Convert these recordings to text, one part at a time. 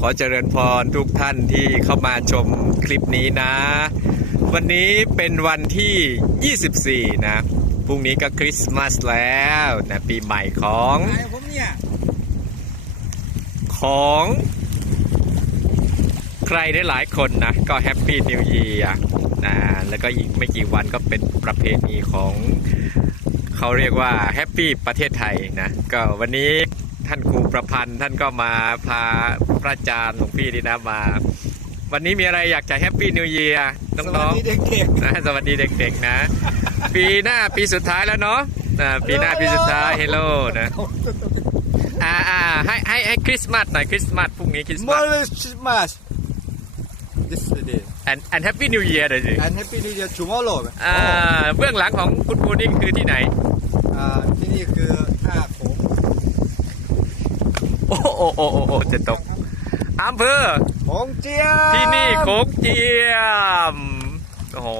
ขอเจริญพรทุกท่านที่เข้ามาชมคลิปนี้นะ วันนี้เป็นวันที่ 24 นะพรุ่งนี้ก็คริสต์มาสแล้วนะปีใหม่ของไอ้ผมเนี่ยของใครได้หลายคนนะ ก็แฮปปี้นิว e ย r นะแล้วก็อีกไม่กี่วันก็เป็นประเพณีของเขาเรียกว่าแฮปปี้ประเทศไทยนะ ก็วันนี้ ท่านครูประพันธ์ท่านก็มาพาพระอาจารย์หลวงพี่นี่นะมา วันนี้มีอะไรอยากจะแฮปปี้นิว e ย r สน้วัอสงดีเด็กๆนะสวัสดีเด็กๆนะ ปีหน้าปีสุดท้ายแล้วเนาะอ่าปีหน้าปีสุดท้ายเฮลโลนะๆอ่าอ่าให้ให้ให้คริสต์มาสหน่อยคริสต์มาสพรุ่งนี้คริสต์มาส Merry Christmas yesterday and and happy new year เลยสิ and Happy New Year tomorrow อ่าเบื้องหลังของคุณครูนี่คือที่ไหน อ่าที่นี่คือท่าโขง โอ้โอ้โอ้โอ้โอ้จะตกอำเภอโขงเจียมที่นี่โคกเจียม โอ้โห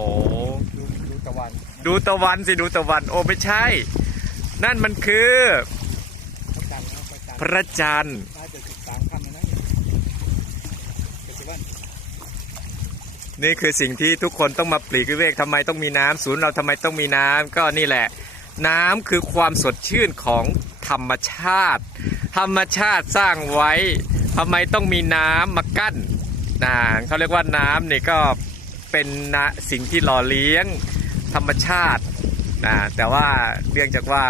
ดูดูตะวันดูตะวันสิดูตะวัน โอ้ไม่ใช่ นั่นมันคือพระจันทร์พระจันทร์พระจันทร์ น่าจะสิบสามคำนะเจ็ดสิบวันนี่คือสิ่งที่ทุกคนต้องมาปลีกวิเวกทำไมต้องมีน้ำศูนย์เราทำไมต้องมีน้ำก็นี่แหละ น้ำคือความสดชื่นของธรรมชาติ ธรรมชาติสร้างไว้ทำไมต้องมีน้ำมากั้นนะเขาเรียกว่าน้ำนี่ก็เป็นนะสิ่งที่หล่อเลี้ยงธรรมชาตินะแต่ว่าเนื่องจากว่า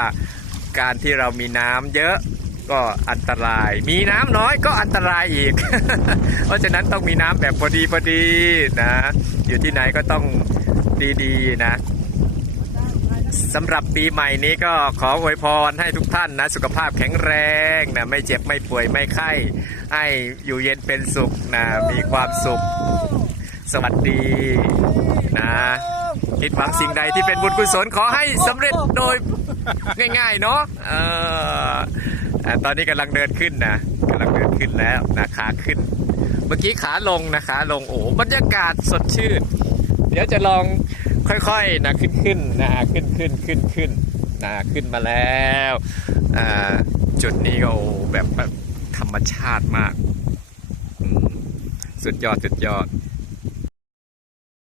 การที่เรามีน้ำเยอะก็อันตราย มีน้ำน้อยก็อันตรายอีก เพราะฉะนั้นต้องมีน้ำแบบพอดีพอดีนะ อยู่ที่ไหนก็ต้องดีๆนะ สำหรับปีใหม่นี้ก็ขออวยพรให้ทุกท่านนะ สุขภาพแข็งแรงนะไม่เจ็บไม่ป่วยไม่ไข้ ให้อยู่เย็นเป็นสุขนะมีความสุข สวัสดีนะคิดหวังสิ่งใดที่เป็นบุญกุศลขอให้สำเร็จโดยง่ายๆเนาะเอออะตอนนี้กำลังเดินขึ้นนะกำลังเดินขึ้นแล้วนะขาขึ้น เมื่อกี้ขาลงนะขาลงโอ้บรรยากาศสดชื่น เดี๋ยวจะลอง ค่อยๆนะขึ้นขึ้นนะขึ้นขึ้นขึ้นขึ้นนะขึ้นมาแล้วจุดนี้ก็แบบธรรมชาติมาก สุดยอด สุดยอด